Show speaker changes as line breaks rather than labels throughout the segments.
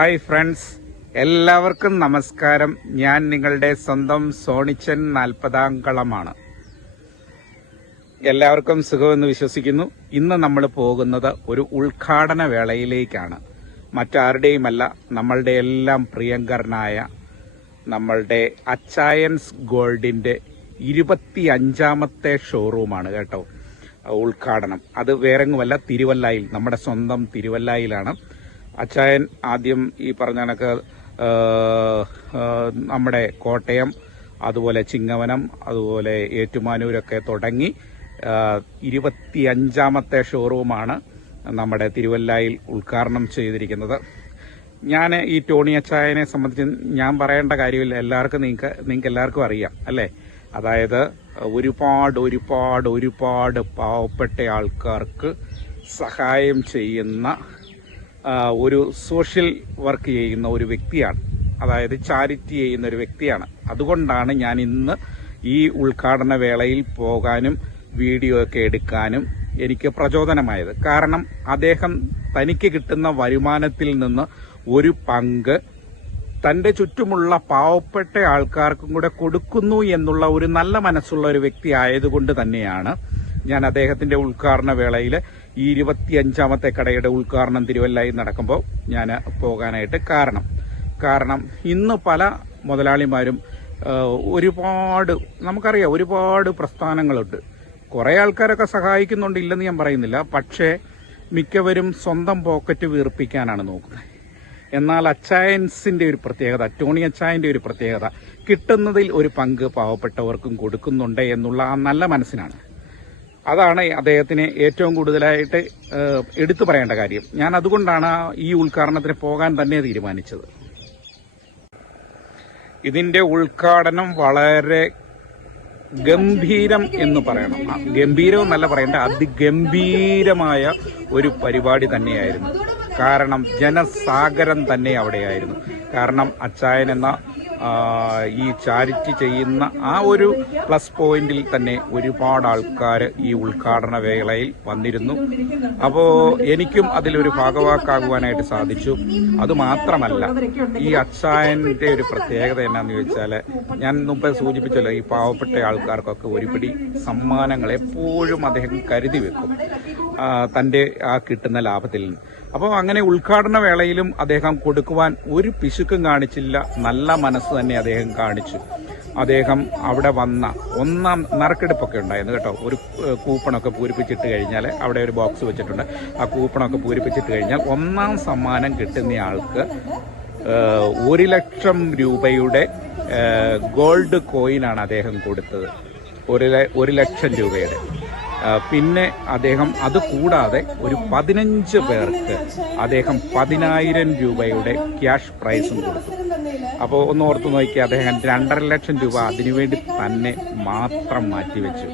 Hi friends. എല്ലാവർക്കും നമസ്കാരം. ഞാൻ നിങ്ങളുടെ സ്വന്തം സോണിച്ചൻ നാൽപ്പതാംകളമാണ് എല്ലാവർക്കും സുഖമെന്ന് വിശ്വസിക്കുന്നു. ഇന്ന് നമ്മൾ പോകുന്നത് ഒരു ഉദ്ഘാടന വേളയിലേക്കാണ്. മറ്റാരുടെയുമല്ല നമ്മളുടെ എല്ലാം പ്രിയങ്കരനായ നമ്മളുടെ അച്ചായൻസ് ഗോൾഡിന്റെ ഇരുപത്തി അഞ്ചാമത്തെ ഷോറൂമാണ് കേട്ടോ. ഉദ്ഘാടനം. അത് വേറെങ്ങുമല്ല തിരുവല്ലായിൽ നമ്മുടെ സ്വന്തം തിരുവല്ലായിലാണ്. അച്ചായൻ ആദ്യം ഈ പറഞ്ഞ കണക്ക് നമ്മുടെ കോട്ടയം അതുപോലെ ചിങ്ങവനം അതുപോലെ ഏറ്റുമാനൂരൊക്കെ തുടങ്ങി ഇരുപത്തി അഞ്ചാമത്തെ ഷോറൂമാണ് നമ്മുടെ തിരുവല്ലായിൽ ഉദ്ഘാടനം ചെയ്തിരിക്കുന്നത്. ഞാൻ ഈ ടോണി അച്ചായനെ സംബന്ധിച്ച് ഞാൻ പറയേണ്ട കാര്യമില്ല. എല്ലാവർക്കും നിങ്ങൾക്ക് നിങ്ങൾക്ക് എല്ലാവർക്കും അറിയാം അല്ലേ? അതായത് ഒരുപാട് ഒരുപാട് ഒരുപാട് പാവപ്പെട്ട ആൾക്കാർക്ക് സഹായം ചെയ്യുന്ന ഒരു സോഷ്യൽ വർക്ക് ചെയ്യുന്ന ഒരു വ്യക്തിയാണ്. അതായത് ചാരിറ്റി ചെയ്യുന്ന ഒരു വ്യക്തിയാണ്. അതുകൊണ്ടാണ് ഞാൻ ഇന്ന് ഈ ഉദ്ഘാടന വേളയിൽ പോകാനും വീഡിയോ ഒക്കെ എടുക്കാനും എനിക്ക് പ്രചോദനമായത്. കാരണം അദ്ദേഹം തനിക്ക് കിട്ടുന്ന വരുമാനത്തിൽ നിന്ന് ഒരു പങ്ക് തന്റെ ചുറ്റുമുള്ള പാവപ്പെട്ട ആൾക്കാർക്കും കൂടെ കൊടുക്കുന്നു എന്നുള്ള ഒരു നല്ല മനസ്സുള്ള ഒരു വ്യക്തി ആയതുകൊണ്ട് തന്നെയാണ് ഞാൻ അദ്ദേഹത്തിന്റെ ഉദ്ഘാടന വേളയിൽ ഈ ഇരുപത്തിയഞ്ചാമത്തെ കടയുടെ ഉദ്ഘാടനം തിരുവല്ലായി നടക്കുമ്പോൾ ഞാൻ പോകാനായിട്ട് കാരണം. കാരണം ഇന്ന് പല മുതലാളിമാരും ഒരുപാട് നമുക്കറിയാം ഒരുപാട് പ്രസ്ഥാനങ്ങളുണ്ട്. കുറേ ആൾക്കാരൊക്കെ സഹായിക്കുന്നുണ്ട് ഇല്ലെന്ന് ഞാൻ പറയുന്നില്ല. പക്ഷേ മിക്കവരും സ്വന്തം പോക്കറ്റ് വീർപ്പിക്കാനാണ് നോക്കുന്നത്. എന്നാൽ അച്ചായൻസിന്റെ ഒരു പ്രത്യേകത ടോണി അച്ചായന്റെ ഒരു പ്രത്യേകത കിട്ടുന്നതിൽ ഒരു പങ്ക് പാവപ്പെട്ടവർക്കും കൊടുക്കുന്നുണ്ട് എന്നുള്ള ആ നല്ല മനസ്സിനാണ്. അതാണ് അദ്ദേഹത്തിന് ഏറ്റവും കൂടുതലായിട്ട് എടുത്തു പറയേണ്ട കാര്യം. ഞാൻ അതുകൊണ്ടാണ് ഈ ഉദ്ഘാടനത്തിന് പോകാൻ തന്നെ തീരുമാനിച്ചത്. ഇതിന്റെ ഉദ്ഘാടനം വളരെ ഗംഭീരം എന്ന് പറയണം. ഗംഭീരം എന്നല്ല പറയേണ്ട അതിഗംഭീരമായ ഒരു പരിപാടി തന്നെയായിരുന്നു. കാരണം ജനസാഗരം തന്നെ അവിടെയായിരുന്നു. കാരണം അച്ചായൻ എന്ന ഈ ചാരിറ്റി ചെയ്യുന്ന ആ ഒരു പ്ലസ് പോയിന്റിൽ തന്നെ ഒരുപാട് ആൾക്കാർ ഈ ഉദ്ഘാടന വേളയിൽ വന്നിരുന്നു. അപ്പോൾ എനിക്കും അതിലൊരു ഭാഗവാക്കാകുവാനായിട്ട് സാധിച്ചു. അതുമാത്രമല്ല ഈ അച്ചായന്റെ ഒരു പ്രത്യേകത എന്നാന്ന് ചോദിച്ചാൽ ഞാൻ മുമ്പ് സൂചിപ്പിച്ചല്ലോ ഈ പാവപ്പെട്ട ആൾക്കാർക്കൊക്കെ ഒരുപിടി സമ്മാനങ്ങൾ എപ്പോഴും അദ്ദേഹം കരുതി വെക്കും തന്റെ ആ കിട്ടുന്ന ലാഭത്തിൽ നിന്ന്. അപ്പോൾ അങ്ങനെ ഉദ്ഘാടന വേളയിലും അദ്ദേഹം കൊടുക്കുവാൻ ഒരു പിശുക്കും കാണിച്ചില്ല. നല്ല മനസ്സ് തന്നെ അദ്ദേഹം കാണിച്ചു. അദ്ദേഹം അവിടെ വന്ന ഒന്നാം നറുക്കെടുപ്പൊക്കെ ഉണ്ടായിരുന്നു കേട്ടോ. ഒരു കൂപ്പണൊക്കെ പൂരിപ്പിച്ചിട്ട് കഴിഞ്ഞാൽ അവിടെ ഒരു ബോക്സ് വെച്ചിട്ടുണ്ട്. ആ കൂപ്പണൊക്കെ പൂരിപ്പിച്ചിട്ട് കഴിഞ്ഞാൽ ഒന്നാം സമ്മാനം കിട്ടുന്നയാൾക്ക് ഒരു ലക്ഷം രൂപയുടെ ഗോൾഡ് കോയിനാണ് അദ്ദേഹം കൊടുത്തത്. ഒരു ഒരു ലക്ഷം രൂപയുടെ. പിന്നെ അദ്ദേഹം അത് കൂടാതെ ഒരു പതിനഞ്ച് പേർക്ക് അദ്ദേഹം പതിനായിരം രൂപയുടെ ക്യാഷ് പ്രൈസും കൊടുത്തു. അപ്പോൾ ഒന്ന് ഓർത്ത് നോക്കി അദ്ദേഹം രണ്ടര ലക്ഷം രൂപ അതിനുവേണ്ടി തന്നെ മാത്രം മാറ്റിവെച്ചു.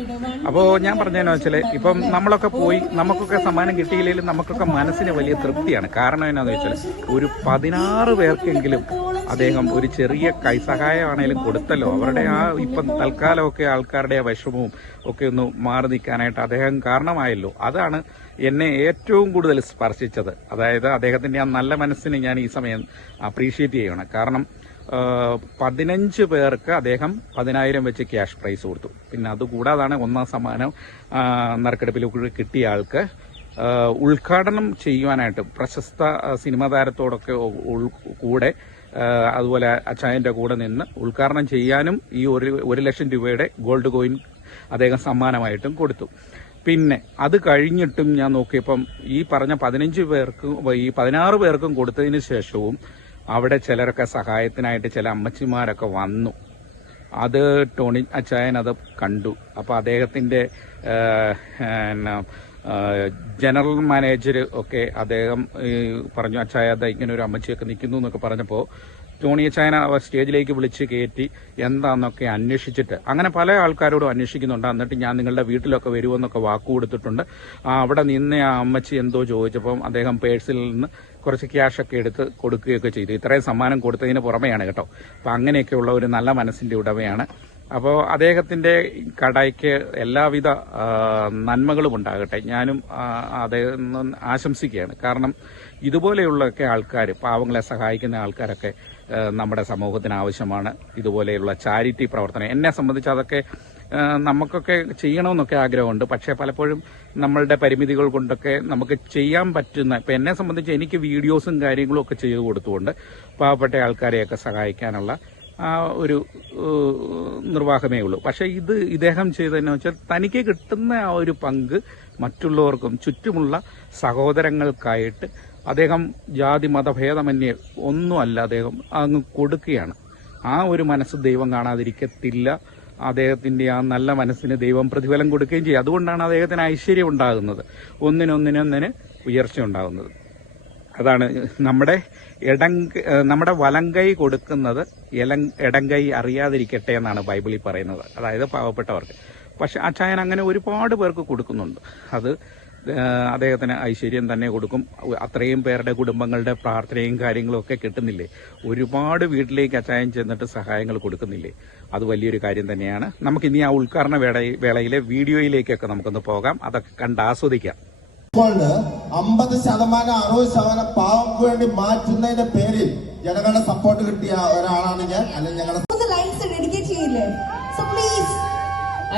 അപ്പോൾ ഞാൻ പറഞ്ഞതെന്ന് വെച്ചാൽ ഇപ്പം നമ്മളൊക്കെ പോയി നമുക്കൊക്കെ സമ്മാനം കിട്ടിയില്ലെങ്കിലും നമുക്കൊക്കെ മനസ്സിന് വലിയ തൃപ്തിയാണ്. കാരണം എന്നാന്ന് വെച്ചാൽ ഒരു പതിനാറ് പേർക്കെങ്കിലും അദ്ദേഹം ഒരു ചെറിയ കൈസഹായമാണേലും കൊടുത്തല്ലോ. അവരുടെ ആ ഇപ്പം തൽക്കാലമൊക്കെ ആൾക്കാരുടെ ആ വിഷമവും ഒക്കെ ഒന്ന് മാറി നിൽക്കാനായിട്ട് അദ്ദേഹം കാരണമായല്ലോ. അതാണ് എന്നെ ഏറ്റവും കൂടുതൽ സ്പർശിച്ചത്. അതായത് അദ്ദേഹത്തിന്റെ ആ നല്ല മനസ്സിന് ഞാൻ ഈ സമയം അപ്രീഷിയേറ്റ് ചെയ്യണം കാരണം പതിനഞ്ച് പേർക്ക് അദ്ദേഹം പതിനായിരം വെച്ച് ക്യാഷ് പ്രൈസ് കൊടുത്തു. പിന്നെ അതുകൂടാതാണ് ഒന്നാം സമ്മാനം നറുക്കെടുപ്പിൽ കിട്ടിയ ആൾക്ക്. ഉദ്ഘാടനം ചെയ്യുവാനായിട്ട് പ്രശസ്ത സിനിമാ താരത്തോടൊക്കെ കൂടെ അതുപോലെ അച്ചായന്റെ കൂടെ നിന്ന് ഉദ്ഘാടനം ചെയ്യാനും ഈ ഒരു ഒരു ലക്ഷം രൂപയുടെ ഗോൾഡ് കോയിൻ അദ്ദേഹം സമ്മാനമായിട്ടും കൊടുത്തു. പിന്നെ അത് കഴിഞ്ഞിട്ടും ഞാൻ നോക്കിയപ്പം ഈ പറഞ്ഞ പതിനഞ്ച് പേർക്കും ഈ പതിനാറ് പേർക്കും കൊടുത്തതിന് ശേഷവും അവിടെ ചിലരൊക്കെ സഹായത്തിനായിട്ട് ചില അമ്മച്ചിമാരൊക്കെ വന്നു. അത് ടോണി അച്ചായൻ അത് കണ്ടു. അപ്പോൾ ആ, ജനറൽ മാനേജർ ഒക്കെ അദ്ദേഹം പറഞ്ഞു അച്ചായ അതാ ഇങ്ങനെ ഒരു അമ്മച്ചിയൊക്കെ നിൽക്കുന്നു എന്നൊക്കെ പറഞ്ഞപ്പോൾ ടോണി അച്ചായന അവ സ്റ്റേജിലേക്ക് വിളിച്ച് കയറ്റി എന്താണെന്നൊക്കെ അന്വേഷിച്ചിട്ട് അങ്ങനെ പല ആൾക്കാരോടും അന്വേഷിക്കുന്നുണ്ട്. എന്നിട്ട് ഞാൻ നിങ്ങളുടെ വീട്ടിലൊക്കെ വരുമെന്നൊക്കെ വാക്കു കൊടുത്തിട്ടുണ്ട്. അവിടെ നിന്ന് ആ അമ്മച്ചി എന്തോ ചോദിച്ചപ്പം അദ്ദേഹം പേഴ്സിൽ നിന്ന് കുറച്ച് ക്യാഷൊക്കെ എടുത്ത് കൊടുക്കുകയൊക്കെ ചെയ്തു. ഇത്രയും സമ്മാനം കൊടുത്തതിന് പുറമെയാണ് കേട്ടോ. അപ്പം അങ്ങനെയൊക്കെയുള്ള ഒരു നല്ല മനസ്സിന്റെ ഉടമയാണ് അപ്പോൾ അദ്ദേഹത്തിന്റെ കടയ്ക്ക് എല്ലാവിധ നന്മകളും ഉണ്ടാകട്ടെ. ഞാനും അദ്ദേഹം ആശംസിക്കുകയാണ്. കാരണം ഇതുപോലെയുള്ളൊക്കെ ആൾക്കാർ പാവങ്ങളെ സഹായിക്കുന്ന ആൾക്കാരൊക്കെ നമ്മുടെ സമൂഹത്തിന് ആവശ്യമാണ്. ഇതുപോലെയുള്ള ചാരിറ്റി പ്രവർത്തനം. എന്നെ സംബന്ധിച്ച് അതൊക്കെ നമുക്കൊക്കെ ചെയ്യണമെന്നൊക്കെ ആഗ്രഹമുണ്ട്. പക്ഷേ പലപ്പോഴും നമ്മളുടെ പരിമിതികൾ കൊണ്ടൊക്കെ നമുക്ക് ചെയ്യാൻ പറ്റുന്ന ഇപ്പം എന്നെ സംബന്ധിച്ച് എനിക്ക് വീഡിയോസും കാര്യങ്ങളും ഒക്കെ ചെയ്തു കൊടുത്തുകൊണ്ട് പാവപ്പെട്ട ആൾക്കാരെയൊക്കെ സഹായിക്കാനുള്ള ആ ഒരു നിർവാഹമേ ഉള്ളൂ. പക്ഷേ ഇത് ഇദ്ദേഹം ചെയ്തതെന്ന് വെച്ചാൽ തനിക്ക് കിട്ടുന്ന ആ ഒരു പങ്ക് മറ്റുള്ളവർക്കും ചുറ്റുമുള്ള സഹോദരങ്ങൾക്കായിട്ട് അദ്ദേഹം ജാതി മതഭേദമന്യേ ഒന്നുമല്ല അദ്ദേഹം അങ്ങ് കൊടുക്കുകയാണ്. ആ ഒരു മനസ്സ് ദൈവം കാണാതിരിക്കത്തില്ല. അദ്ദേഹത്തിന്റെ ആ നല്ല മനസ്സിന് ദൈവം പ്രതിഫലം കൊടുക്കുകയും ചെയ്യും. അതുകൊണ്ടാണ് അദ്ദേഹത്തിന് ഐശ്വര്യം ഉണ്ടാകുന്നത്. ഒന്നിനൊന്നിനൊന്നിന് ഉയർച്ച ഉണ്ടാകുന്നത്. അതാണ് നമ്മുടെ ഇടം നമ്മുടെ വലങ്കൈ കൊടുക്കുന്നത് ഇലം ഇടങ്കൈ അറിയാതിരിക്കട്ടെ എന്നാണ് ബൈബിളിൽ പറയുന്നത്. അതായത് പാവപ്പെട്ടവർക്ക്. പക്ഷെ അച്ചായൻ അങ്ങനെ ഒരുപാട് പേർക്ക് കൊടുക്കുന്നുണ്ട്. അത് അദ്ദേഹത്തിന് ഐശ്വര്യം തന്നെ കൊടുക്കും. അത്രയും പേരുടെ കുടുംബങ്ങളുടെ പ്രാർത്ഥനയും കാര്യങ്ങളും ഒക്കെ കിട്ടുന്നില്ലേ? ഒരുപാട് വീട്ടിലേക്ക് അച്ചായൻ ചെന്നിട്ട് സഹായങ്ങൾ കൊടുക്കുന്നില്ലേ? അത് വലിയൊരു കാര്യം തന്നെയാണ്. നമുക്ക് ഇനി ആ ഉദ്ഘാടന വേള വേളയിലെ വീഡിയോയിലേക്കൊക്കെ നമുക്കൊന്ന് പോകാം. അതൊക്കെ കണ്ട് ആസ്വദിക്കാം.
കൊണ്ട് അമ്പത് ശതമാനം അറുപത് ശതമാനം പാവക്ക് വേണ്ടി മാറ്റുന്നതിന്റെ പേരിൽ ജനങ്ങളുടെ സപ്പോർട്ട് കിട്ടിയ ഒരാളാണ് ഞാൻ. അല്ലെങ്കിൽ ഞങ്ങളുടെ
ലൈൻസ് ഡെഡിക്കേറ്റ് ചെയ്യില്ലേ? സോ പ്ലീസ്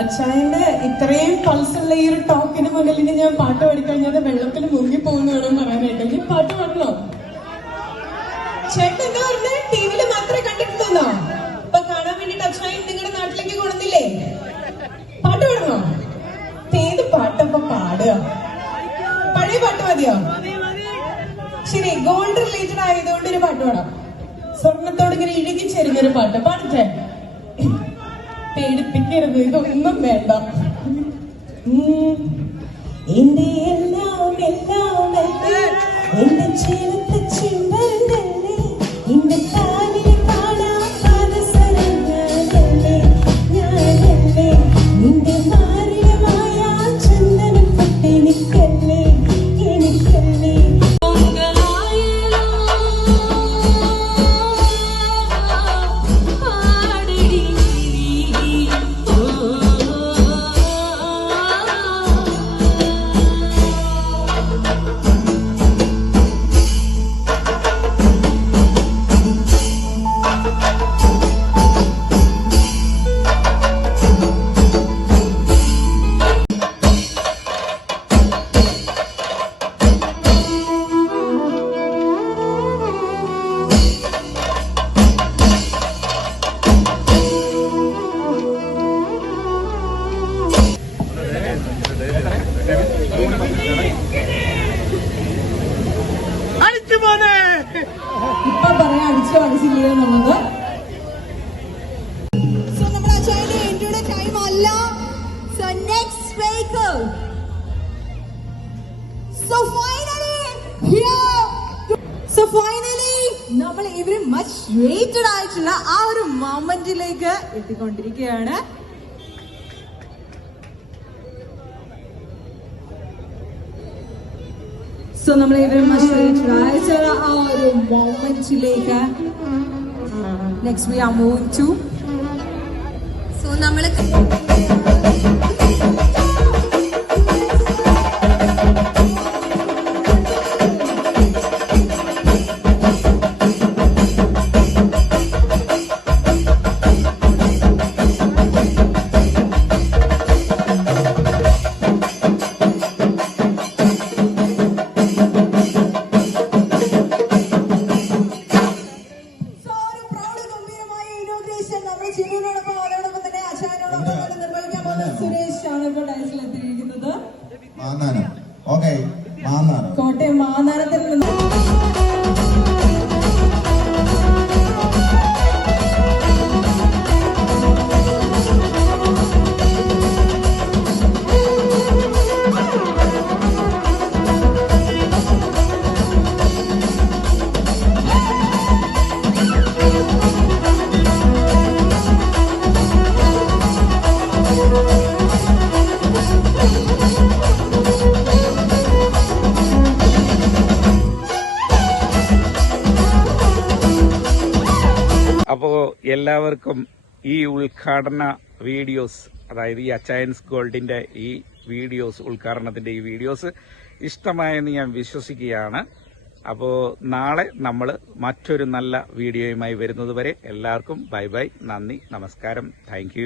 അച്ചായന്റെ ഇത്രയും പൾസുള്ള ഈ ഒരു ടോക്കിന് മുന്നിൽ ഇനി ഞാൻ പാട്ട് പാടിക്കഴിഞ്ഞാൽ വെള്ളത്തിൽ മുങ്ങി പോകുന്നു വേണം പറയാനായിട്ട്. ഇനി പാട്ട് പാടണോ? ചേട്ടൻ എന്താ പറഞ്ഞേ? ടിവിയിൽ മാത്രമേ കണ്ടിട്ടുള്ളൂ അപ്പൊ കാണാൻ വേണ്ടിട്ട് അച്ചായൻ നിങ്ങളുടെ നാട്ടിലേക്ക് കൊടുത്തില്ലേ പാട്ട് പാടണോ? ഏത് പാട്ടപ്പൊ പാടുക. മതിയോ? ശരി ഗോൾഡ് റിലേറ്റഡ് ആയതുകൊണ്ട് ഒരു പാട്ട് പാടാം. സ്വർണത്തോട് ഇങ്ങനെ ഇഴുകി ചേരുന്നൊരു പാട്ട്. പാടട്ടെ? പേടിപ്പിക്കരുത് ഇതൊന്നും വേണ്ട. എന്റെ എല്ലാം എല്ലാം എന്റെ ചേർത്ത്
ഇവർ മച്ച് വെയിറ്റഡ് ആയിട്ടുള്ള ആ ഒരു മൊമെന്റിലേക്ക് എത്തിക്കൊണ്ടിരിക്കുകയാണ്. സോ നമ്മൾ ഇവരെ മച്ച് വെയിറ്റഡ് ആയിട്ടുള്ള ആ ഒരു മൊമെന്റിലേക്ക് next we are moving to so നമ്മൾ
മാന്നാനം. ഓക്കെ മാന്നാനം.
കോട്ടയം മാന്നാനത്തിൽ നിന്ന്
എല്ലാവർക്കും ഈ ഉദ്ഘാടന വീഡിയോസ് അതായത് ഈ അച്ചയൻസ് ഗോൾഡിന്റെ ഈ വീഡിയോസ് ഉദ്ഘാടനത്തിന്റെ ഈ വീഡിയോസ് ഇഷ്ടമായെന്ന് ഞാൻ വിശ്വസിക്കുകയാണ്. അപ്പോൾ നാളെ നമ്മൾ മറ്റൊരു നല്ല വീഡിയോയുമായി വരുന്നത് വരെ എല്ലാവർക്കും ബൈ ബൈ നന്ദി നമസ്കാരം താങ്ക്